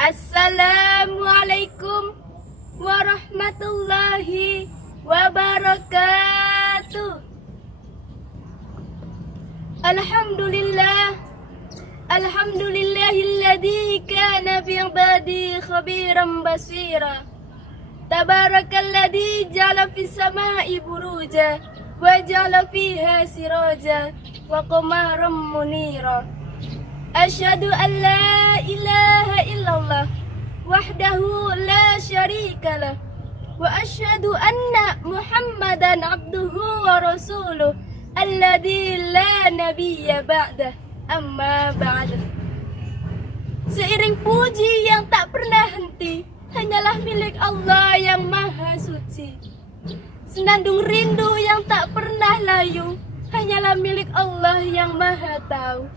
Assalamualaikum warahmatullahi wabarakatuh. Alhamdulillahilladzi kana bi'ibadihi khabiran basira. Tabarakalladzi ja'ala fis sama'i buruja wa ja'ala fiha siraja wa qamaran munira. Asyhadu an la ilaha illallah wahdahu la syarika lah wa asyhadu anna Muhammadan abduhu wa rasuluh alladzi la nabiyya ba'dah, amma ba'd. Seiring puji yang tak pernah henti hanyalah milik Allah yang maha suci. Senandung rindu yang tak pernah layu hanyalah milik Allah yang maha tahu.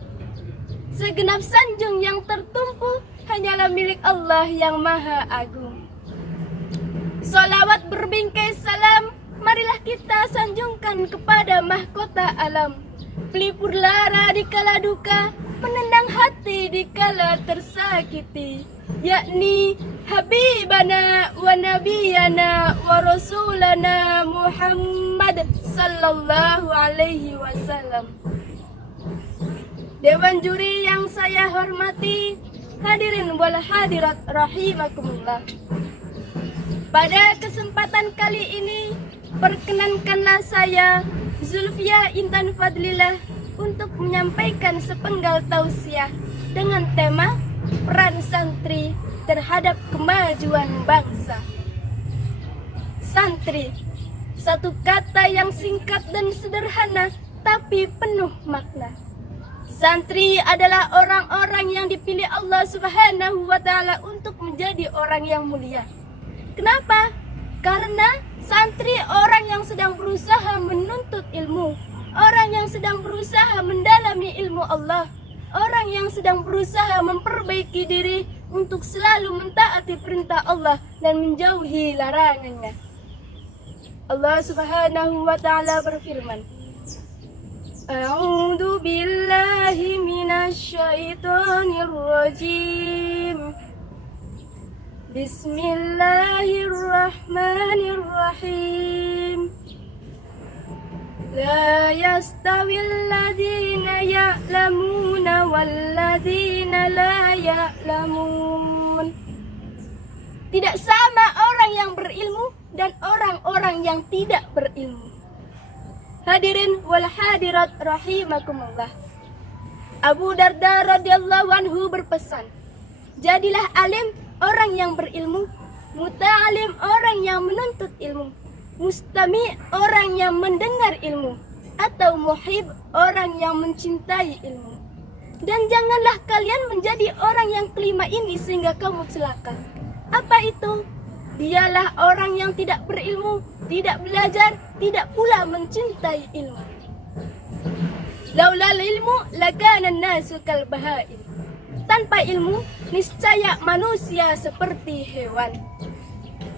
Segenap sanjung yang tertumpu hanyalah milik Allah yang maha agung. Salawat berbingkai salam, marilah kita sanjungkan kepada mahkota alam. Pelipur lara di kala duka, penendang hati di kala tersakiti, yakni Habibana wa Nabiyana wa Rasulana Muhammad sallallahu alaihi wasallam. Dewan juri yang saya hormati, hadirin wal hadirat rahimakumullah. Pada kesempatan kali ini, perkenankanlah saya, Zulfia Intan Fadlilah, untuk menyampaikan sepenggal tausiah dengan tema peran santri terhadap kemajuan bangsa. Santri, satu kata yang singkat dan sederhana, tapi penuh makna. Santri adalah orang-orang yang dipilih Allah Subhanahu wa Ta'ala untuk menjadi orang yang mulia. Kenapa? Karena santri orang yang sedang berusaha menuntut ilmu, orang yang sedang berusaha mendalami ilmu Allah, orang yang sedang berusaha memperbaiki diri untuk selalu mentaati perintah Allah dan menjauhi larangannya. Allah Subhanahu wa Ta'ala berfirman, A'udzu billahi minasyaitonir rajim. Bismillahirrahmanirrahim. La yastawil ladzina ya'lamuna wal ladzina la ya'lamun. Tidak sama orang yang berilmu dan orang-orang yang tidak berilmu. Hadirin wal hadirat rahimakumullah. Abu Darda radhiyallahu anhu berpesan, jadilah alim orang yang berilmu, muta'alim orang yang menuntut ilmu, mustami orang yang mendengar ilmu, atau muhib orang yang mencintai ilmu. Dan janganlah kalian menjadi orang yang kelima ini sehingga kamu celaka. Apa itu? Dialah orang yang tidak berilmu, tidak belajar, tidak pula mencintai ilmu. Laulal ilmu lakana an-nasu kal bahaim. Tanpa ilmu, niscaya manusia seperti hewan.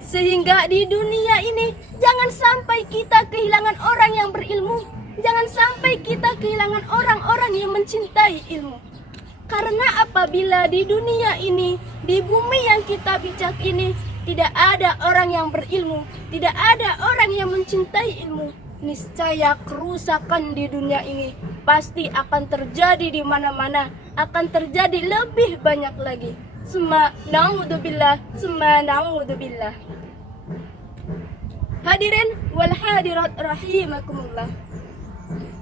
Sehingga di dunia ini jangan sampai kita kehilangan orang yang berilmu, jangan sampai kita kehilangan orang-orang yang mencintai ilmu. Karena apabila di dunia ini, di bumi yang kita pijak ini, tidak ada orang yang berilmu, tidak ada orang yang mencintai ilmu, niscaya kerusakan di dunia ini pasti akan terjadi di mana-mana, akan terjadi lebih banyak lagi. Summa na'udzubillah, summa na'udzubillah. Hadirin wal hadirat rahimakumullah.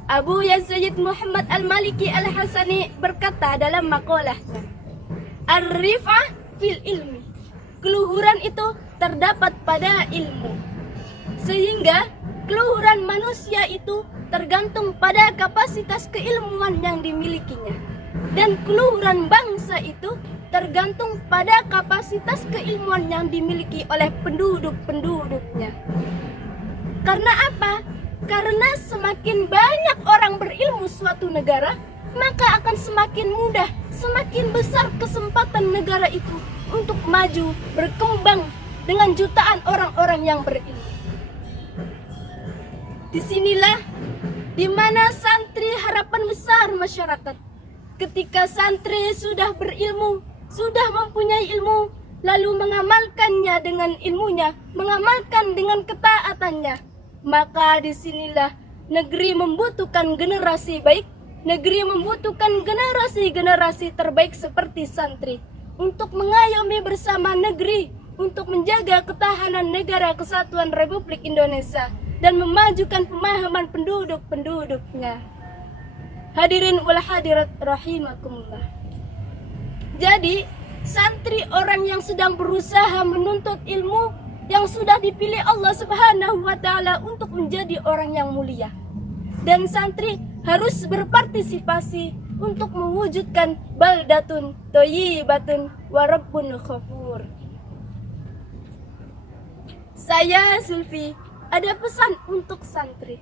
Abu Yazid Muhammad Al-Maliki Al-Hasani berkata dalam makolahnya, Ar-rif'ah fil ilmi. Keluhuran itu terdapat pada ilmu. Sehingga keluhuran manusia itu tergantung pada kapasitas keilmuan yang dimilikinya. Dan keluhuran bangsa itu tergantung pada kapasitas keilmuan yang dimiliki oleh penduduk-penduduknya. Karena apa? Karena semakin banyak orang berilmu suatu negara, maka akan semakin mudah, semakin besar kesempatan negara itu untuk maju, berkembang dengan jutaan orang-orang yang berilmu. Disinilah di mana santri harapan besar masyarakat. Ketika santri sudah berilmu, sudah mempunyai ilmu, lalu mengamalkannya dengan ilmunya, mengamalkan dengan ketaatannya, maka disinilah negeri membutuhkan generasi baik, negeri membutuhkan generasi-generasi terbaik seperti santri, untuk mengayomi bersama negeri, untuk menjaga ketahanan negara kesatuan Republik Indonesia, dan memajukan pemahaman penduduk-penduduknya. Hadirin wal hadirat rahimakumullah. Jadi, santri orang yang sedang berusaha menuntut ilmu yang sudah dipilih Allah Subhanahu wa taala untuk menjadi orang yang mulia. Dan santri harus berpartisipasi untuk mewujudkan baldatun thayyibatun wa rabbun ghafur. Saya Zulfi ada pesan untuk santri.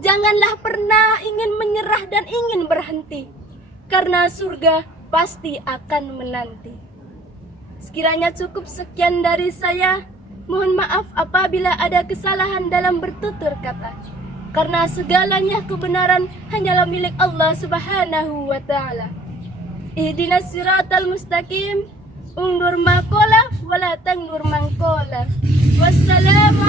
Janganlah pernah ingin menyerah dan ingin berhenti, karena surga pasti akan menanti. Sekiranya cukup sekian dari saya. Mohon maaf apabila ada kesalahan dalam bertutur kata, karena segalanya kebenaran hanyalah milik Allah Subhanahu wa taala. Ihdinas siratal mustaqim, undur maqala wala tandur mangqala. Wassalamu